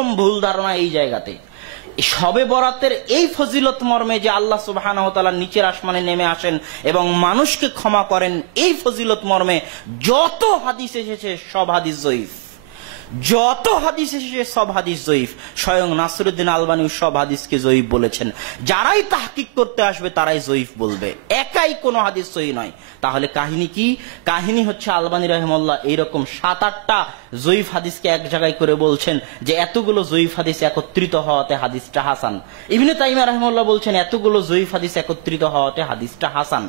প্রথম ভুল ধারণা এই জায়গাতে। শবে বরাতের এই ফজিলত মর্মে যে আল্লাহ সুবহানাহু ওয়া তাআলা নিচের আসমানে নেমে আসেন এবং মানুষকে ক্ষমা করেন, এই ফজিলত মর্মে যত হাদিস এসেছে সব হাদিস জয়ীফ। যত হাদিস এসেছে সব হাদিস জয়ীফ। স্বয়ং নাসিরউদ্দিন আলবানী সব হাদিসকে জয়ীফ বলেছেন। যারাই তাহকিক করতে আসবে তারাই জয়ীফ বলবে, একাই কোনো হাদিস সহিহ নয়। তাহলে কাহিনী কি? কাহিনী হচ্ছে আলবানী রাহিমাহুল্লাহ এইরকম 7-8টা জয়ীফ হাদিসকে এক জায়গায় করে বলছেন যে এতগুলো জয়ীফ হাদিস একত্রিত হওয়াতে হাদিসটা হাসান। ইবনে তাইমিয়া রাহিমাহুল্লাহ বলছেন এতগুলো জয়ীফ হাদিস একত্রিত হওয়াতে হাদিসটা হাসান।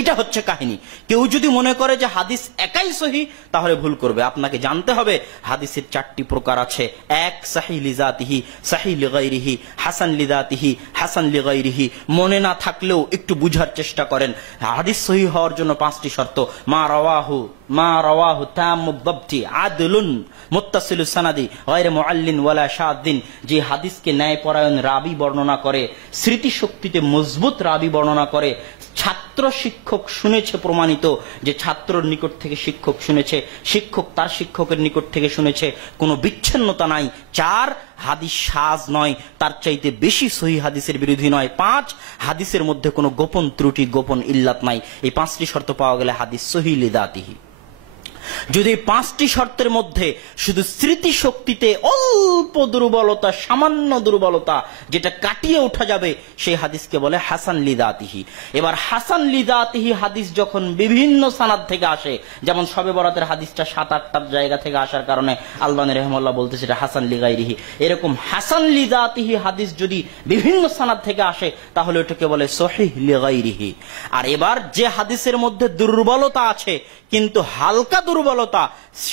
এটা হচ্ছে কাহিনী। কেউ যদি মনে করে যে হাদিস একাই সহিহ তাহলে ভুল করবে। আপনাকে জানতে হবে হাদিসের 4টি প্রকার আছে। এক, সহিহ লিজাতিহি, সহিহ লিগাইরিহি, হাসান লিজাতিহি, হাসান লিগাইরিহি। মনে না থাকলেও একটু বুঝার চেষ্টা করেন। হাদিস সহিহ হওয়ার জন্য 5টি শর্ত। মা রাওয়াহু তাম্মুদ দাবতি আদলুন মুত্তাসিলুস সানাদি গায়রে মুআল্লিন ওয়ালা শাদ্দিন। যে হাদিসকে ন্যায়পরায়ণ রাবী বর্ণনা করে, স্মৃতিশক্তিতে মজবুত রাবী বর্ণনা করে, ছাত্র শিক্ষক শুনেছে, প্রমাণিত যে ছাত্রর নিকট থেকে শিক্ষক শুনেছে, শিক্ষক তার শিক্ষকের নিকট থেকে শুনেছে, কোনো বিচ্ছিন্নতা নাই। 4, হাদিস শাজ নয়, তার চাইতে বেশি সহিহ হাদিসের বিরোধী নয়। 5, হাদিসের মধ্যে কোনো গোপন ত্রুটি, গোপন ইল্লাত নাই। এই 5টি শর্ত পাওয়া গেলে হাদিস সহিহ লিদাতিহি। যদি 5টি শর্তের মধ্যে শুধু স্মৃতি শক্তিতে অল্প দুর্বলতা, সামান্য দুর্বলতা যেটা কাটিয়ে ওঠা যাবে, সেই হাদিসকে বলে হাসান লিদাতিহি। এবার হাসান লিদাতিহি হাদিস যখন বিভিন্ন সানাদ থেকে আসে, যেমন শবে বরাতের হাদিসটা 7-8টা জায়গা থেকে আসার কারণে আলবানী রাহিমাহুল্লাহ বলতেছে এটা হাসান লিগাইরিহি। এরকম হাসান লিদাতিহি হাদিস যদি বিভিন্ন সানাদ থেকে আসে তাহলে ওটাকে বলে সহিহ লিগাইরিহি। আর এবার যে হাদিসের মধ্যে দুর্বলতা আছে কিন্তু হালকা দুর্বলতা,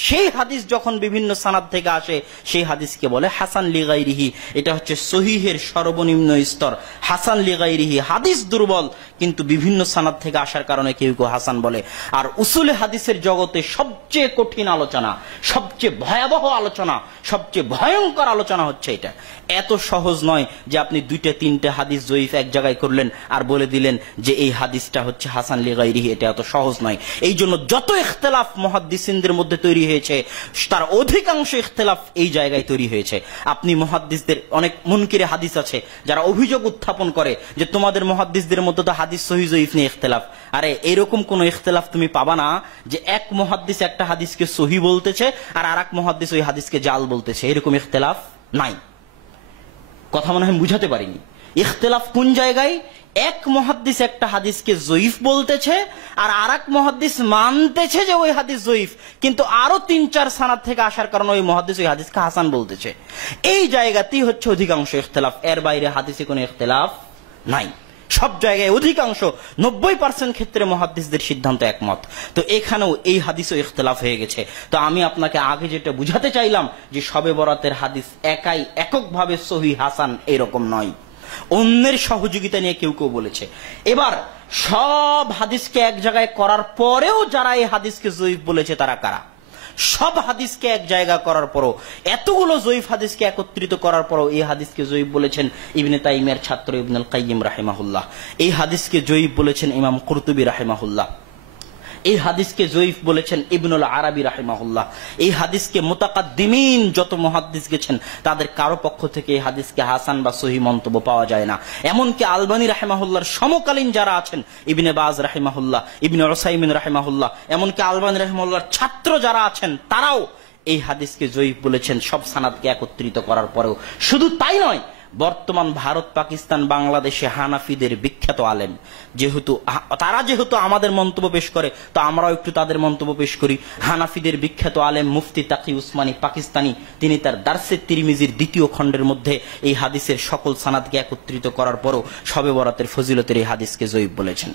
সেই হাদিস যখন বিভিন্ন সানাদ থেকে আসে সেই হাদিসকে বলে হাসান লিগাইরিহি। এটা হচ্ছে সহিহের সর্বনিম্ন স্তর। হাসান লিগাইরিহি হাদিস দুর্বল কিন্তু বিভিন্ন সানাদ থেকে আসার কারণে কেউ কেউ হাসান বলে। আর উসুলে হাদিসের জগতে সবচেয়ে কঠিন আলোচনা, সবচেয়ে ভয়াবহ আলোচনা, সবচেয়ে ভয়ঙ্কর আলোচনা হচ্ছে এটা। এত সহজ নয় যে আপনি 2-3টে হাদিস জয়ীফ এক জায়গায় করলেন আর বলে দিলেন যে এই হাদিসটা হচ্ছে হাসান লিগাইরিহি। এটা এত সহজ নয়। এই জন্য যত ইখতিলাফ মুহাদ্দিসিনদের মধ্যে তৈরি হয়েছে তার অধিকাংশ ইখতিলাফ এই জায়গায় তৈরি হয়েছে। আপনি মুহাদ্দিসদের, অনেক মুনকিরে হাদিস আছে যারা অভিযোগ উত্থাপন করে যে তোমাদের মুহাদ্দিসদের মধ্যে তো হাদিস সহিহ জয়ীফ নিয়ে ইখতিলাফ। আরে এরকম কোন ইখতিলাফ তুমি পাবা না যে এক মুহাদ্দিস একটা হাদিসকে সহিহ বলতেছে আর আরেক মুহাদ্দিস ওই হাদিসকে জাল বলতেছে। এরকম ইখতিলাফ নাই। কথা মনে হয় বুঝাতে পারিনি। ইখতিলাফ কোন জায়গায়? এক মুহাদ্দিস একটা হাদিসকে জয়ীফ বলতেছে আর আরেক মুহাদ্দিস মানতেছে যে ওই হাদিস জয়ীফ, কিন্তু আরো 3-4 সানাদ থেকে আসার কারণে ওই মুহাদ্দিস ওই হাদিসকে হাসান বলতেছে। এই জায়গাতেই হচ্ছে অধিকাংশ ইখতিলাফ। এর বাইরে হাদিসে কোনো ইখতিলাফ নাই। সব জায়গায় অধিকাংশ 90% ক্ষেত্রে মুহাদ্দিসদের সিদ্ধান্ত একমত। তো এখানেও এই হাদিসও ইখতিলাফ হয়ে গেছে। তো আমি আপনাকে আগে যেটা বুঝাতে চাইলাম যে শবে বরাতের হাদিস একাই এককভাবে সহিহ হাসান এরকম নয়, অন্যের সহযোগিতা নিয়ে কেউ কেউ বলেছে। এবার সব হাদিসকে এক জায়গায় করার পরেও যারা এই হাদিসকে জয়ীফ বলেছে তারা কারা? সব হাদিসকে এক জায়গা করার পরও, এতগুলো জয়ীফ হাদিসকে একত্রিত করার পরও এই হাদিসকে জয়ীফ বলেছেন ইবনে তাইমিয়ার ছাত্র ইবনুল কাইয়িম রাহিমাহুল্লাহ। এই হাদিসকে জয়ীফ বলেছেন ইমাম কুরতুবী রাহিমাহুল্লাহ। এই হাদিসকে জয়ীফ বলেছেন ইবনুল আরাবী রাহিমাহুল্লাহ। এই হাদিসকে মুতাকাদ্দিমিন যত মুহাদ্দিস গেছেন তাদের কারো পক্ষ থেকে এই হাদিসকে হাসান বা সহিহ মন্তব্য পাওয়া যায় না। এমনকি আলবানী রাহিমাহুল্লাহর সমকালীন যারা আছেন, ইবনে বাজ রাহিমাহুল্লাহ, ইবনে উসাইমিন রাহিমাহুল্লাহ, এমনকি আলবানী রাহিমাহুল্লাহর ছাত্র যারা আছেন তারাও এই হাদিসকে জয়ীফ বলেছেন সব সানাদকে একত্রিত করার পরেও। শুধু তাই নয়, বর্তমান ভারত, পাকিস্তান, বাংলাদেশে হানাফিদের বিখ্যাত আলেম, যেহেতু আমাদের মন্তব্য পেশ করে তো আমরাও একটু তাদের মন্তব্য পেশ করি। হানাফিদের বিখ্যাত আলেম মুফতি তাকি উসমানী পাকিস্তানি, তিনি তার দারসে তিরমিজির 2য় খণ্ডের মধ্যে এই হাদিসের সকল সানাদকে একত্রিত করার পরও শবে বরাতের ফজিলতের এই হাদিসকে জয়ীফ বলেছেন।